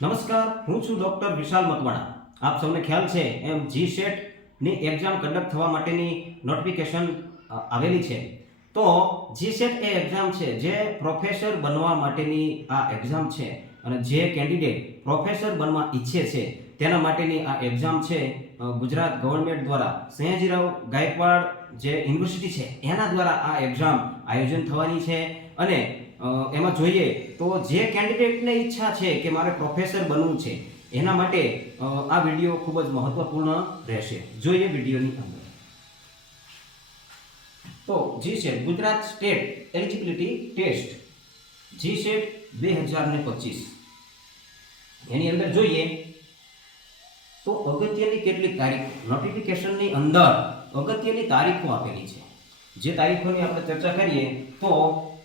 નમસ્કાર, હું છું ડોક્ટર વિશાલ મકવાણા. આપ સૌને ખ્યાલ છે, એમ જી સેટની એક્ઝામ કન્ડક્ટ થવા માટેની નોટિફિકેશન આવેલી છે. તો જી સેટ એ એક્ઝામ છે જે પ્રોફેસર બનવા માટેની આ એક્ઝામ છે અને જે કેન્ડિડેટ પ્રોફેસર બનવા ઈચ્છે છે, તેના માટેની આ એક્ઝામ છે ગુજરાત ગવર્મેન્ટ દ્વારા. સયાજીરાવ ગાયકવાડ જે યુનિવર્સિટી છે, એના દ્વારા આ એક્ઝામ આયોજન થવાની છે અને એમાં જોઈએ તો જે કેન્ડિડેટને ઈચ્છા છે કે મારે પ્રોફેસર બનવું છે, એના માટે આ વીડિયો ખૂબ જ મહત્વપૂર્ણ રહેશે. જોઈએ વિડીયોની અંદર. તો G SET Gujarat state eligibility test. G SET બે હજાર ને પચીસ. એની અંદર જોઈએ તો અગત્યની કેટલીક તારીખ? નોટિફિકેશનની અંદર અગત્યની તારીખો આપેલી છે. જે તારીખોની આપણે ચર્ચા કરીએ તો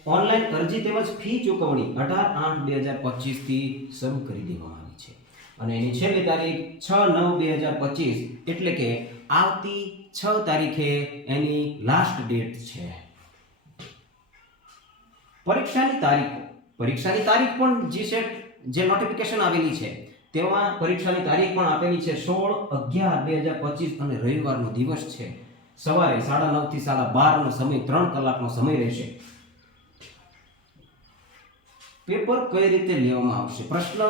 ઓનલાઈન અરજી તેમજ ફી ચૂકવણી અઢાર આઠ બે હજાર પચીસથી શરૂ કરી દેવામાં આવી છે. અને એની છેલ્લી તારીખ છ નવ બે હજાર પચીસ એટલે કે આવતી છ તારીખે એની લાસ્ટ ડેટ છે. પરીક્ષાની તારીખ. પરીક્ષાની તારીખ પણ જી સેટ જે નોટિફિકેશન આવેલી છે, તેમાં પરીક્ષાની તારીખ પણ આપેલી છે સોળ અગિયાર બે હજાર પચીસ અને રવિવારનો દિવસ છે. સવારે સાડા નવથી સાડા બારનો સમય, ત્રણ કલાકનો સમય રહેશે. પેપર કઈ રીતે લેવામાં આવશે? પ્રશ્ન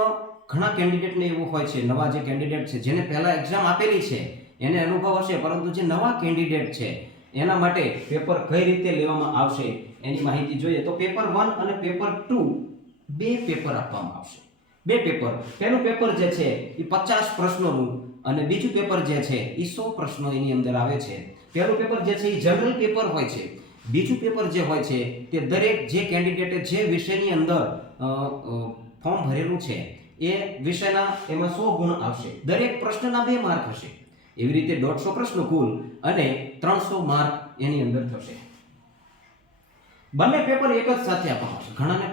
ઘણા કેન્ડિડેટને એવું હોય છે, નવા જે કેન્ડિડેટ છે, જેને પહેલાં એક્ઝામ આપેલી છે, એને અનુભવ હશે, પરંતુ જે નવા કેન્ડિડેટ છે, એના માટે પેપર કઈ રીતે લેવામાં આવશે એની માહિતી જોઈએ. તો પેપર વન અને પેપર ટુ બે પેપર આપવામાં આવશે. બે પેપર. પહેલું પેપર જે છે એ પચાસ પ્રશ્નોનું અને બીજું પેપર જે છે એ સો પ્રશ્નો એની અંદર આવે છે. પહેલું પેપર જે છે એ જનરલ પેપર હોય છે. બીજું પેપર જે હોય છે, તે દરેક જે કેન્ડિડેટે જે વિષયની અંદર ફોર્મ ભરેલું છે. એ વિષયના એમાં સો ગુણ આવશે. દરેક પ્રશ્નના બે માર્ક હશે. એવી રીતે દોઢસો પ્રશ્નો કુલ અને ત્રણસો માર્ક એની અંદર થશે. બંને પેપર એક જ સાથે આપવામાં આવશે. ઘણાને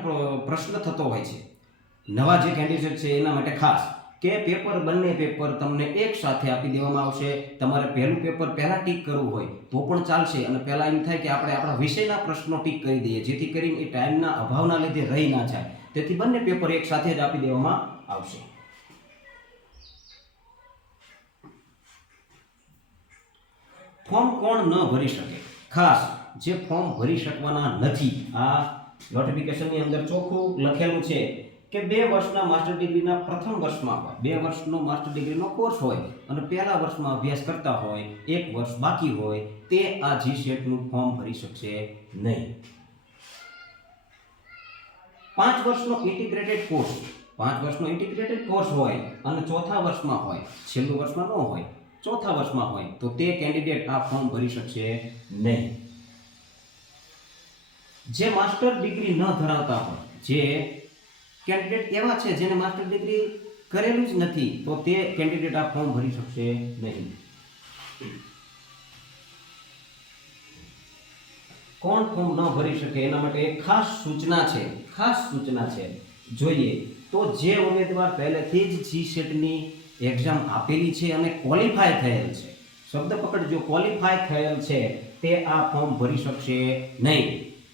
પ્રશ્ન થતો હોય છે. નવા જે કેન્ડિડેટ છે, એના માટે ખાસ કે પેપર બંને પેપર તમને એક સાથે આપી દેવામાં આવશે. તમારે પહેલું પેપર પહેલાં ટીક કરવું હોય તો પણ ચાલશે. અને પહેલાં એમ થાય કે આપણે આપણા વિષયના પ્રશ્નો ટીક કરી દઈએ, જેથી કરીને એ ટાઈમના અભાવના લીધે રહી ના જાય. તેથી બંને પેપર એક સાથે જ આપી દેવામાં આવશે. ફોર્મ કોણ ન ભરી શકે? ખાસ જે ફોર્મ ભરી શકવાના નથી. આ નોટિફિકેશનની અંદર ચોખ્ખું લખેલું છે. કે બે વર્ષના માસ્ટર ડિગ્રીના પ્રથમ વર્ષમાં હોય. બે વર્ષનો માસ્ટર ડિગ્રીનો કોર્સ હોય અને પહેલા વર્ષમાં અભ્યાસ કરતા હોય, એક વર્ષ બાકી હોય, તે આ જી સેટનું ફોર્મ ભરી શકશે નહીં. પાંચ વર્ષનો ઇન્ટિગ્રેટેડ કોર્સ. પાંચ વર્ષનો ઇન્ટિગ્રેટેડ કોર્સ હોય અને ચોથા વર્ષમાં હોય, છેલ્લું વર્ષમાં ન હોય, ચોથા વર્ષમાં હોય, તો તે કેન્ડિડેટ આ ફોર્મ ભરી શકશે નહીં. જે માસ્ટર ડિગ્રી ન ધરાવતા હોય, જે કેન્ડિડેટ એવા છે જેને માસ્ટર ડિગ્રી કરેલું જ નથી, તો તે કેન્ડિડેટ આ ફોર્મ ભરી શકશે નહીં. કોણ ફોર્મ ન ભરી શકે એના માટે એક ખાસ સૂચના છે, ખાસ સૂચના છે. જોઈએ, તો જે ઉમેદવાર પહેલેથી જ જી સેટની એક્ઝામ આપેલી છે અને ક્વોલિફાય થયેલ છે, શબ્દ પકડજો ક્વોલિફાય થયેલ છે, તે આ ફોર્મ ભરી શકશે નહીં.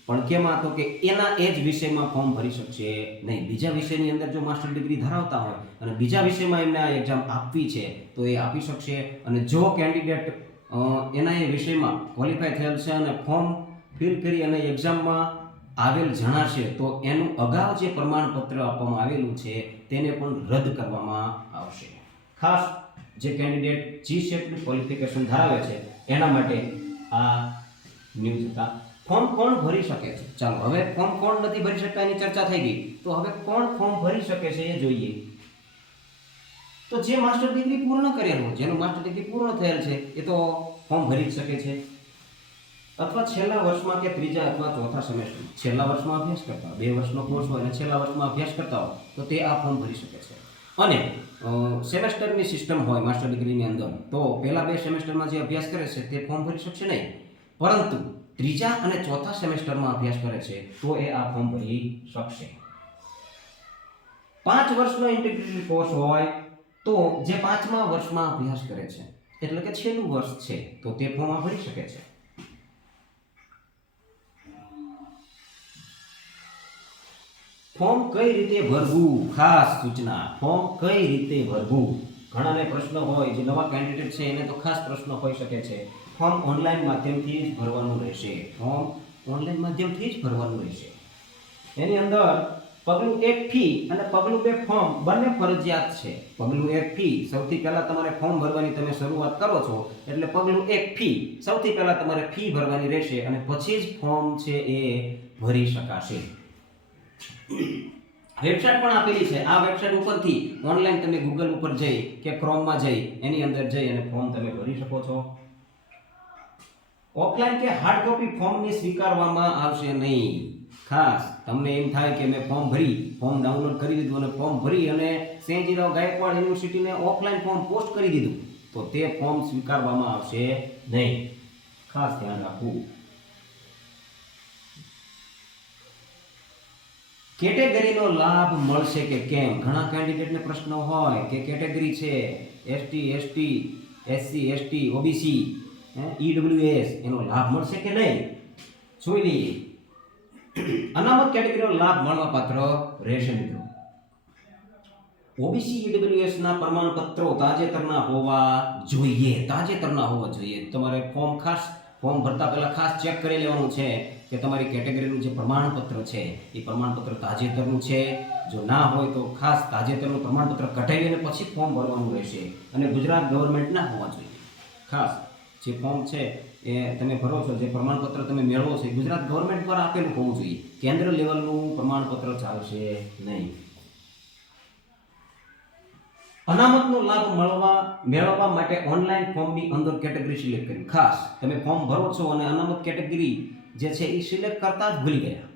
પણ કેમાં તો કે એના એ જ વિષયમાં ફોર્મ ભરી શકશે? નહીં, બીજા વિષયની અંદર જો માસ્ટર ડિગ્રી ધરાવતા હોય અને બીજા વિષયમાં એમને આ એક્ઝામ આપવી છે, તો એ આપી શકશે. અને જો કેન્ડિડેટ એના એ વિષયમાં ક્વોલિફાય થયેલ છે અને ફોર્મ ફિલ કરી અને એક્ઝામમાં આવેલ જણાશે, તો એનું અગાઉ જે પ્રમાણપત્ર આપવામાં આવેલું છે, તેને પણ રદ કરવામાં આવશે. ખાસ જે કેન્ડિડેટ જી સેટનું ક્વોલિફિકેશન ધરાવે છે, એના માટે આ ન્યૂઝ હતા. ફોર્મ કોણ ભરી શકે છે? ચાલો, હવે ફોર્મ કોણ નથી ભરી શકતા એની ચર્ચા થઈ ગઈ. તો હવે કોણ ફોર્મ ભરી શકે છે એ જોઈએ. તો જે માસ્ટર ડિગ્રી પૂર્ણ કરેલું, જેનું માસ્ટર ડિગ્રી પૂર્ણ થયેલ છે, એ તો ફોર્મ ભરી શકે છે. અથવા છેલ્લા વર્ષમાં કે ત્રીજા અથવા ચોથા સેમેસ્ટર છેલ્લા વર્ષમાં અભ્યાસ કરતા બે વર્ષનો કોર્સ હોય અને છેલ્લા વર્ષમાં અભ્યાસ કરતા હોય, તો તે આ ફોર્મ ભરી શકે છે. અને સેમેસ્ટરની સિસ્ટમ હોય માસ્ટર ડિગ્રીની અંદર, તો પહેલા બે સેમેસ્ટરમાં જે અભ્યાસ કરે છે, તે ફોર્મ ભરી શકશે નહીં. પરંતુ ત્રીજા અને ચોથા સેમેસ્ટરમાં અભ્યાસ કરે છે, તો એ આ ફોર્મ ભરી શકશે. પાંચ વર્ષનો ઇન્ટિગ્રેટેડ કોર્સ હોય, તો જે પાંચમા વર્ષમાં અભ્યાસ કરે છે, એટલે કે છેલ્લું વર્ષ છે, તો તે ફોર્મ ભરી શકે છે. ફોર્મ કઈ રીતે ભરવું? ખાસ સૂચના ફોર્મ કઈ રીતે ભરવું? ઘણાને પ્રશ્ન હોય, જે નવા કેન્ડિડેટ છે, એને તો ખાસ પ્રશ્ન હોઈ શકે છે. ફોર્મ ઓનલાઈન માધ્યમથી જ ભરવાનું રહેશે. ફોર્મ ઓનલાઈન માધ્યમથી જ ભરવાનું રહેશે. એની અંદર પગલું એક ફી અને પગલું બે ફોર્મ બંને ફરજિયાત છે. પગલું એક ફી, સૌથી પહેલાં તમારે ફોર્મ ભરવાની તમે શરૂઆત કરો છો, એટલે પગલું એક ફી, સૌથી પહેલાં તમારે ફી ભરવાની રહેશે અને પછી જ ફોર્મ છે એ ભરી શકાશે. વેબસાઇટ પણ આપેલી છે. આ વેબસાઇટ ઉપરથી ઓનલાઈન તમે ગૂગલ ઉપર જઈ કે ક્રોમમાં જઈ, એની અંદર જઈ અને ફોર્મ તમે ભરી શકો છો. ઓફલાઈન કે હાર્ડ કોપી ફોર્મને સ્વીકારવામાં આવશે નહીં. ખાસ તમને એમ થાય કે મેં ફોર્મ ભરી, ફોર્મ ડાઉનલોડ કરી દીધું અને ફોર્મ ભરી અને સેન્જીરાવ ગાયકવાડ યુનિવર્સિટીને ઓફલાઈન ફોર્મ પોસ્ટ કરી દીધું, તો તે ફોર્મ સ્વીકારવામાં આવશે નહીં. ખાસ ધ્યાન રાખવું. કેટેગરીનો લાભ મળશે કે કેમ? ઘણા કેન્ડિડેટને પ્રશ્ન હોય કે કેટેગરી છે, ST ST, SC, ST, OBC. EWS એનો લાભ મળશે કે નહીં? જોઈ લઈએ. અનામત કેટેગરીનો લાભ મળવા પાત્ર રહેશે મિત્રો. ઓબીસી ઈડબ્લ્યુએસ ના પ્રમાણપત્રો તાજેતરના હોવા જોઈએ. તાજેતરના હોવા જોઈએ. તમારે ફોર્મ ખાસ ફોર્મ ભરતા પહેલાં ખાસ ચેક કરી લેવાનું છે કે તમારી કેટેગરીનું જે પ્રમાણપત્ર છે, એ પ્રમાણપત્ર તાજેતરનું છે. જો ના હોય તો ખાસ તાજેતરનું પ્રમાણપત્ર કઢાવીને પછી ફોર્મ ભરવાનું રહેશે. અને ગુજરાત ગવર્મેન્ટના હોવા જોઈએ. ખાસ. જે ફોર્મ છે એ તમે ભરો છો, જે પ્રમાણપત્ર તમે મેળવો છો, એ ગુજરાત ગવર્મેન્ટ દ્વારા આપેલું હોવું જોઈએ. કેન્દ્ર લેવલનું પ્રમાણપત્ર ચાલશે નહીં. અનામતનો લાભ મળવા, મેળવવા માટે ઓનલાઈન ફોર્મની અંદર કેટેગરી સિલેક્ટ કરી. ખાસ, તમે ફોર્મ ભરો છો અને અનામત કેટેગરી જે છે એ સિલેક્ટ કરતા જ ભૂલી ગયા.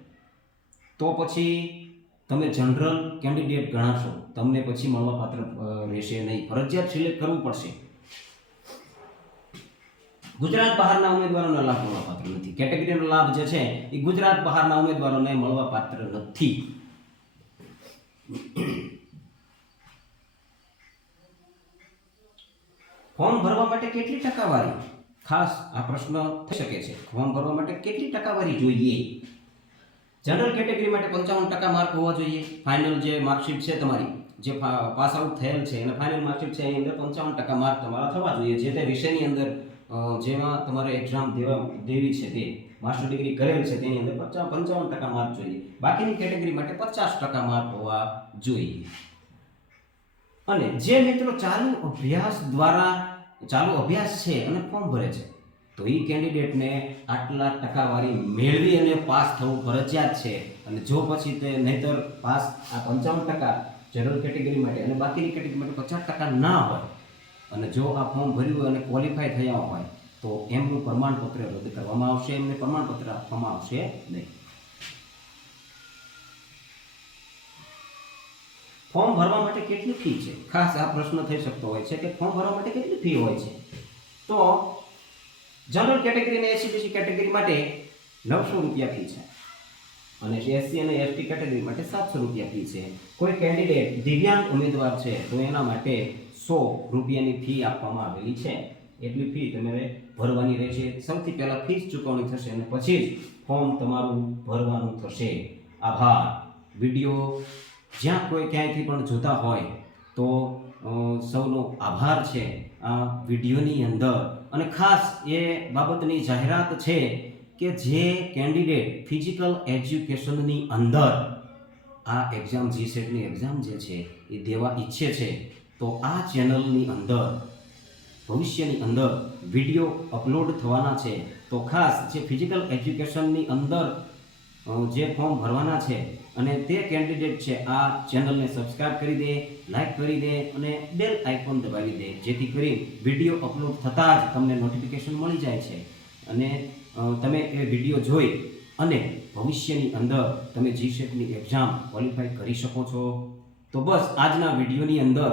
તો પછી તમે જનરલ કેન્ડિડેટ ગણાશો. તમને પછી મળવાપાત્ર રહેશે નહીં. ફરજિયાત સિલેક્ટ કરવું પડશે. ગુજરાત બહારના ઉમેદવારોને લાભ મળવા પાત્ર નથી. કેટેગરીનો લાભ જે છે, એ ગુજરાત બહારના ઉમેદવારોને મળવા પાત્ર નથી. ફોર્મ ભરવા માટે કેટલી ટકાવારી? ખાસ આ પ્રશ્ન થઈ શકે છે. ફોર્મ ભરવા માટે કેટલી ટકાવારી જોઈએ? જનરલ કેટેગરી માટે પંચાવન ટકા માર્ક હોવા જોઈએ. ફાઇનલ જે માર્કશીટ છે તમારી, જે પાસ આઉટ થયેલ છે અને ફાઇનલ માર્કશીટ છે, એની અંદર પંચાવન ટકા માર્ક તમારા થવા જોઈએ. જે તે વિષયની અંદર જેમાં તમારે એક્ઝામ દેવા, દેવી છે તે. માસ્ટર ડિગ્રી કરેલ છે તેની અંદર પચાસ પંચાવન ટકા માર્ક જોઈએ. બાકીની કેટેગરી માટે પચાસ ટકા માર્ક હોવા જોઈએ. અને જે મિત્રો ચાલુ અભ્યાસ દ્વારા, ચાલુ અભ્યાસ છે અને ફોર્મ ભરે છે, તો એ કેન્ડિડેટને આટલા ટકાવારી મેળવી અને પાસ થવું ફરજિયાત છે. અને જો પછી તે નહીતર પાસ આ પંચાવન ટકા જનરલ કેટેગરી માટે અને બાકીની કેટેગરી માટે પચાસ ટકા ના હોય અને જો આ ફોર્મ ભર્યું અને ક્વોલિફાય થયા હોય, તો એમનું પ્રમાણપત્ર રદ કરવામાં આવશે, એમને પ્રમાણપત્ર આપવામાં આવશે નહીં. ફોર્મ ભરવા માટે કેટલી ફી છે? ખાસ આ પ્રશ્ન થઈ શકતો હોય છે કે ફોર્મ ભરવા માટે કેટલી ફી હોય છે? તો જનરલ કેટેગરી અને એસસીબીસી કેટેગરી માટે નવસો રૂપિયા ફી છે અને એસસી અને એસટી કેટેગરી માટે સાતસો રૂપિયા ફી છે. કોઈ કેન્ડિડેટ દિવ્યાંગ ઉમેદવાર છે, તો એના માટે સો રૂપિયાની ફી આપવામાં આવેલી છે. એટલી ફી તમારે ભરવાની રહેશે. સૌથી પહેલાં ફીસ ચૂકવણી થશે અને પછી જ ફોર્મ તમારું ભરવાનું થશે. આભાર. વીડિયો જ્યાં કોઈ ક્યાંયથી પણ જોતા હોય તો સૌનો આભાર છે આ વિડીયોની અંદર. અને ખાસ એ બાબતની જાહેરાત છે કે જે કેન્ડિડેટ ફિઝિકલ એજ્યુકેશનની અંદર, આ એક્ઝામ જીસેટની એક્ઝામ જે છે એ દેવા ઈચ્છે છે તો આ ચેનલની અંદર, ભવિષ્યની અંદર વીડિયો અપલોડ થવાના છે. તો ખાસ જે ફિઝિકલ એજ્યુકેશનની અંદર જે ફોર્મ ભરવાના છે અને તે કેન્ડિડેટ છે, આ ચેનલને સબસ્ક્રાઇબ કરી દે લાઇક કરી દે અને બેલ આઇકોન દબાવી દે. જેથી કરી વીડિયો અપલોડ થતાં જ તમને નોટિફિકેશન મળી જાય છે. અને તમે એ વીડિયો જોઈ અને ભવિષ્યની અંદર તમે જી જીસેટની એક્ઝામ ક્વોલિફાય કરી શકો છો. તો બસ આજના વિડીયોની અંદર